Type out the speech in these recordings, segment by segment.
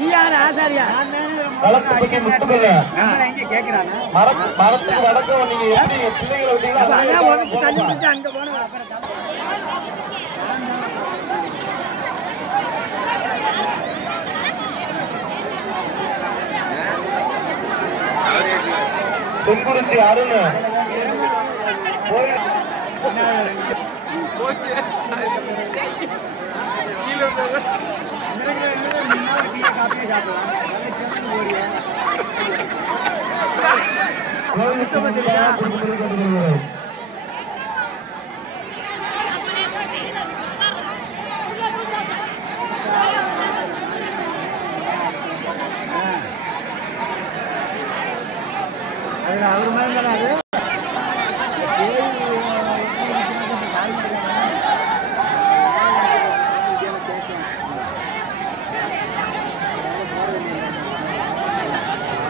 நீ யாரு ஆசாரியா? களத்துப்பட்டி முத்துக்கல்ல எங்க கேக்குறாங்க மரத்துக்கு வடக்கம் நீங்க எப்படி சிலைகளை விட்டீங்களா உதச்சு தள்ளி விட்டு அங்க போன துன்புறுத்தி அருண் அவர் மாதிரி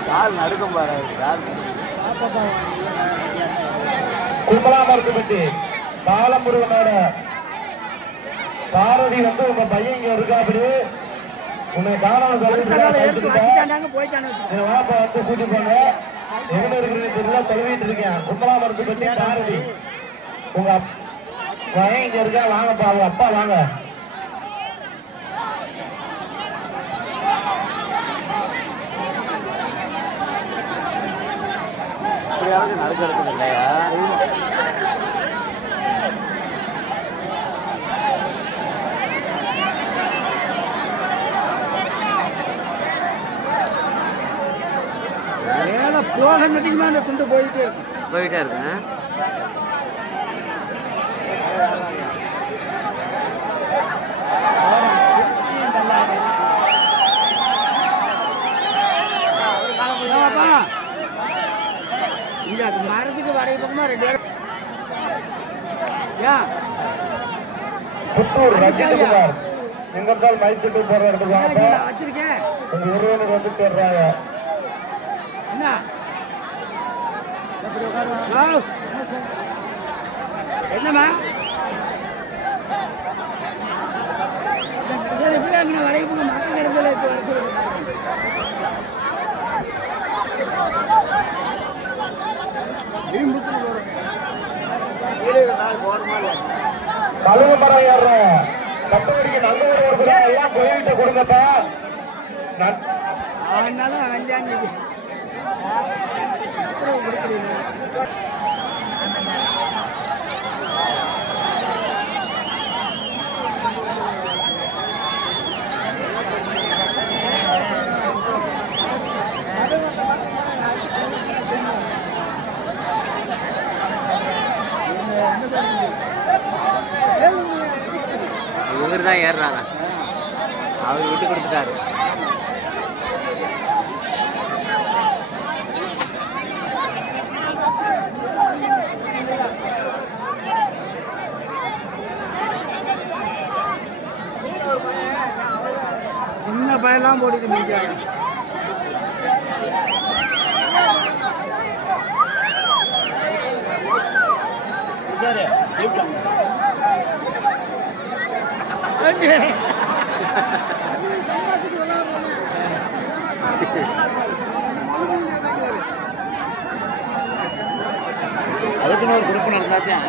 கால் நடுக்கம் பாரு. கும்பலாமரத்துப்பட்டி பாலமுருகனோட சாரதி வந்து உங்க பையன் இங்க இருக்காப்படி உன்னை காணாம வாப்பா வந்து கூட்டி போங்க. எங்க இருக்கிறது தெரியல தொலைவிட்டு இருக்கேன். கும்பலாமரத்துப்பட்டி சாரதி உங்க பையன் இங்க இருக்கா. வாங்கப்பா அவங்க அப்பா வாங்க. இப்படியாவது நடக்கிறதுக்கு இல்லையா? வேலை போக நட்டிக்குமா அந்த துண்டு போயிட்டே இருக்கேன். இங்க மரத்துக்கு வரைய பக்கமா 2 பேரும் புத்தூர் ரஜினிகுமார் எங்கத்தால் மைத்துட்டு போற இடத்துக்கு வாங்க. வச்சிருக்கேன். உங்க ஒருவனுக்கு வந்து சேர்றாங்க. என்ன என்னம்மா வரைய போக மரம் கிடந்தல கழுகு மரம் ஏறுறோம். கட்டுவடிக்கு நல்ல ஒரு எல்லாம் போயிட்டு கொடுங்கப்பா. அதனால வந்தாங்க. இவர் தான் ஏறுறாரா? அவர் விட்டு கொடுத்துட்டாரு. சின்ன பயெல்லாம் போட்டுட்டு நிற்கிறாங்க. சரி அதுக்குன்னு ஒரு குரூப் நடந்தாத்தான்.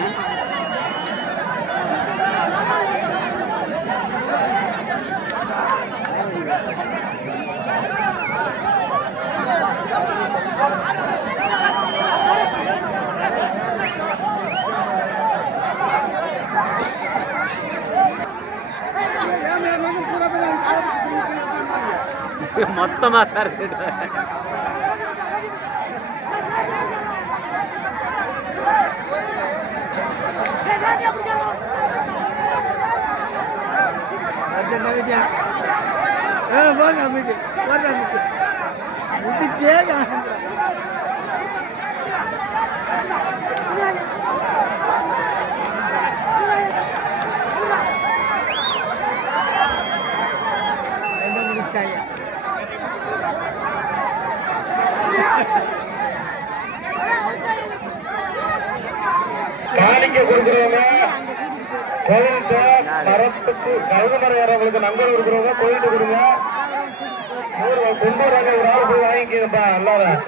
மொத்தமா சார் காணிக்க கொடுக்குறவங்க கோயிலுக்கு மரத்துக்கு கழுகு மரம் ஏறவங்களுக்கு நங்கல் கொடுக்குறவங்க கோயிலுக்கு கொடுங்க. கொண்டு வராங்க, ஒரு ஆள் போய் வாங்கிக்கப்பா எல்லாரும்.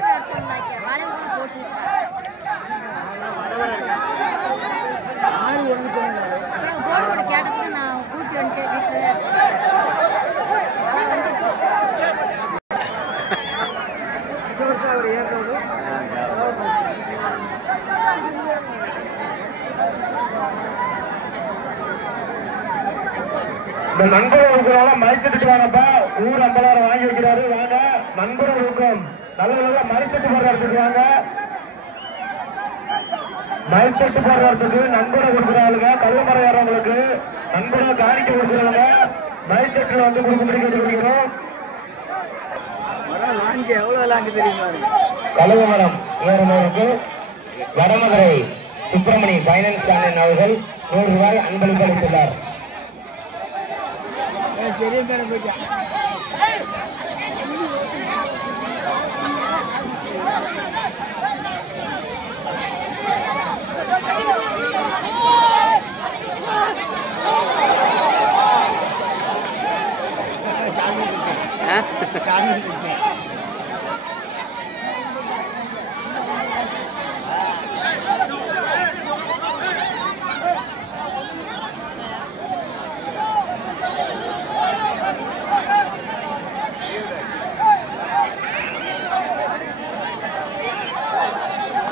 கேட்டதுக்கு நான் கூட்டி வந்துட்டேன் வீட்டில் அவர் ஏற்றது இந்த நண்பர்கள் இருக்கிறவங்க மறைச்சிட்டு வாங்கப்பா. ஊர் 50,000 வாங்கி வைக்கிறாரு, வாங்க. நண்பர்கள் இருக்கும் நல்ல நல்ல மறைச்சிட்டு போடுற இடத்துக்கு வாங்க. மறைச்சிட்டு போடுற இடத்துக்கு நண்பரை கொடுக்குறாங்க. கல்லுமரம் ஏறவங்களுக்கு நண்பரை காணிக்க கொடுக்குறவங்க மறைச்சிட்டு வந்து கொடுக்கும்படி கேட்டுக்கிறோம். மரம் லாங்கு எவ்வளோ லாங்கு தெரியுமா? கழுகுமரம் ஏறுவோருக்கு வடமதுரை சுப்பிரமணி பைனான்ஸ் அண்ணன் அவர்கள் 100 ரூபாய் அன்பளிப்பு அளித்துள்ளார். பெரிய பேரை போய்க்கா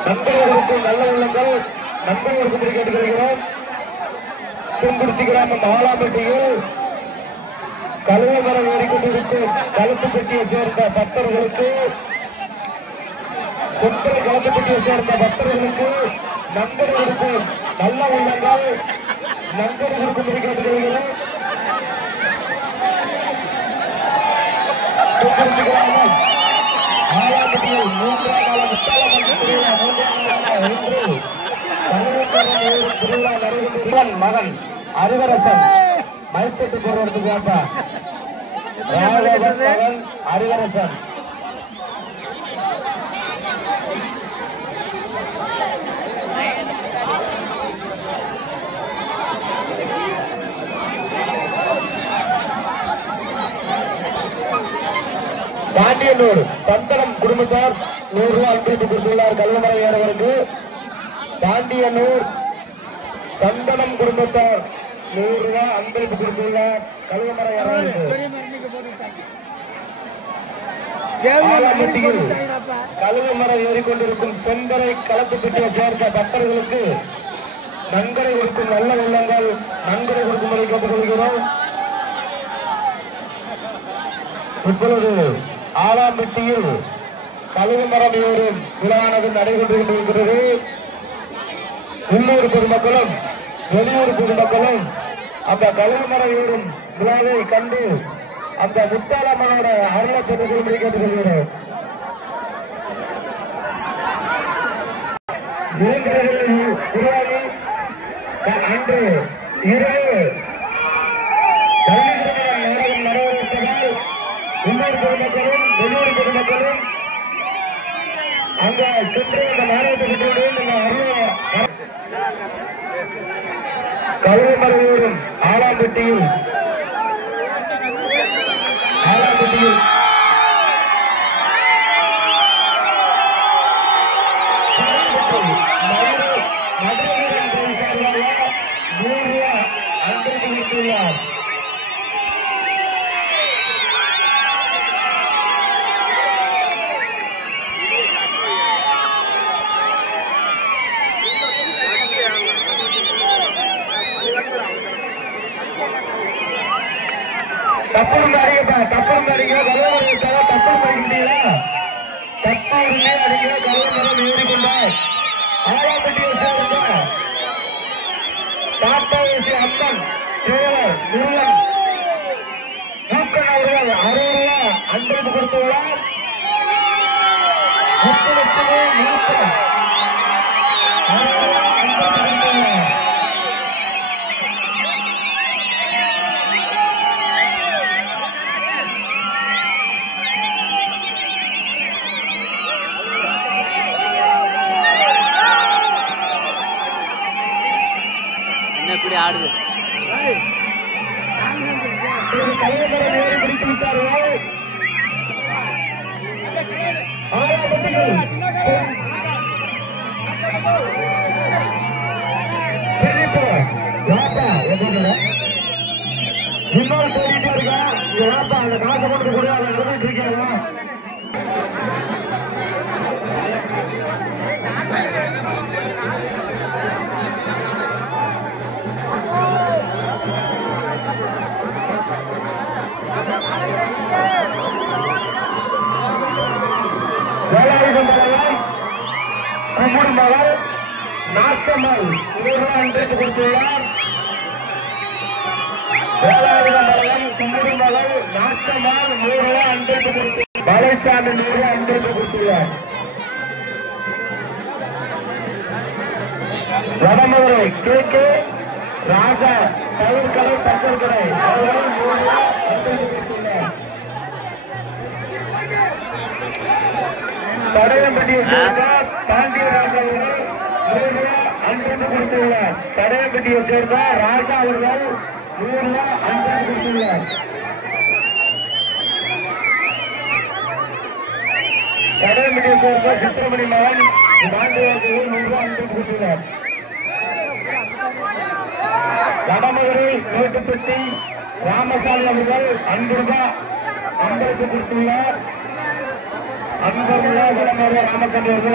நண்பர்களுக்கு நல்ல உள்ளங்கள் நண்பர்களுக்கு கேட்டுக்கொள்கிறோம். திருக்குறிச்சி கிராமம் ஆலாம்பட்டியில் கழுவமரம் ஏறிக்கொண்டிருக்கும் கழுத்துப்பட்டியை சேர்ந்த பக்தர்களுக்கு கொத்தரை கழுத்துப்பட்டியை சேர்ந்த பக்தர்களுக்கு நண்பர்களுக்கு நல்ல உள்ளங்கள் நண்பர்களுக்கு கேட்டுக்கொள்கிறோம். திருக்குறிச்சி கிராமம் ஆலாம்பட்டியில் 3ஆம் கால முத்தாலம்மன் திருவிழா 3ஆம் நாள் மகன் அரிவரசன் மைசெட்டு போடுறதுக்கு வாப்பா. மகன் அரிவரசன் பாண்டியனூர் சந்தனம் குடும்பத்தார் 100 ரூபாய் அன்பளிப்பு கொடுத்துள்ளார். கல்லுமரம் ஏறவருக்கு பாண்டியனூர் சந்தனம் குடும்பத்தார் 100 ரூபாய் அன்பளிப்பு கொடுத்துள்ளார். கல்லுமரம் ஏறவருக்கு கழுகுமரம் ஏறிக்கொண்டிருக்கும் செந்தரை களத்துப்பட்டியை சேர்ந்த பக்தர்களுக்கு நன்கொடை கொடுக்கும் நல்ல உள்ளங்கள் நன்கொடை கொடுக்கும்படி கேட்டுக்கொள்கிறோம். இப்பொழுது ஆலாம்பட்டியில் கழுகுமரம் ஏறும் விழானது நடைபெற்றிருக்கிறது. உள்ளூர் பொதுமக்களும் வெளியூர் பொதுமக்களும் அந்த கழுகுமரம் ஏறும் விழாவை கண்டு அந்த முத்தாலம்மனோட அருளை பெற்றுக் கொள்ளும்படி கேட்டுக்கொள்கிறோம். அன்று இரவு நாடகம் நடைபெற்றதால் உள்ளூர் பொதுமக்களும் வெளியூர் பொதுமக்களும் அங்க சென்று அந்த நாடகத்தை கழுகுமரம் ஆலாம்பட்டியில் தப்பம் அடிக்கப்பா, தப்பம் அடிக்க கல்லுமரம் தப்பம் அடிக்கிட்டீங்களா? தப்பாருமே அடிக்க கல்லுமரம் ஏறிக்கொண்டார். ஆலாம்பட்டியை சேர்ந்த தாத்தாவுசி அம்மன் தேவர் முருகன் மூக்கன் அவர்கள் 60 ரூபாய் அன்பளிப்பு கொடுத்துள்ளார். முத்துலட்சுமி மூக்கன் 60 ரூபாய் அன்பளிப்பு கொடுத்துள்ளார். எப்படி ஆடுது கல்லுமரம் ஏறி பிடித்து விட்டார்கள். இன்னொரு தேடிட்டு இருக்கா அந்த காசை கொண்டு கூட அதை எழுதிட்டு இருக்கீங்களா? வேலாயுதம் தலைவர் குமுடி மகள் நாட்டம்மாள் அன்றைக்கு கொடுத்துள்ளார். வேலாயுதம் தலைவர் குமுடி மகள் நாட்டம்மாள் 100 ரூபாய் அன்றைக்கு கொடுத்து பலைசாமி 100 ரூபாய் அன்றைக்கு கொடுத்துள்ளார். வடமதுரை கே ராஜா தவிர்கலை தக்கல் கடை அவர்கள் 100 ரூபாய் அன்றைக்கு கொடுத்துள்ளார். தடையம்பட்டியை சேர்ந்த பாண்டியராஜா அவர்கள் 100 ரூபாய் அன்றைக்கு கொடுத்துள்ளார். தடையம்பட்டியை சேர்ந்த ராஜா அவர்கள் 100 ரூபாய் அன்றைக்கு கொடுத்துள்ளார். தடையம்பட்டியை சேர்ந்த சித்திரமணி மகன் பாண்டியராஜா 100 ரூபாய் அன்றைக்கு கொடுத்துள்ளார். வடமதுரை மேட்டுப்பட்டி ராமசாமி அவர்கள் 5 ரூபாய் அன்றைக்கு கொடுத்துள்ளார். அன்பர் ராமச்சந்திரன்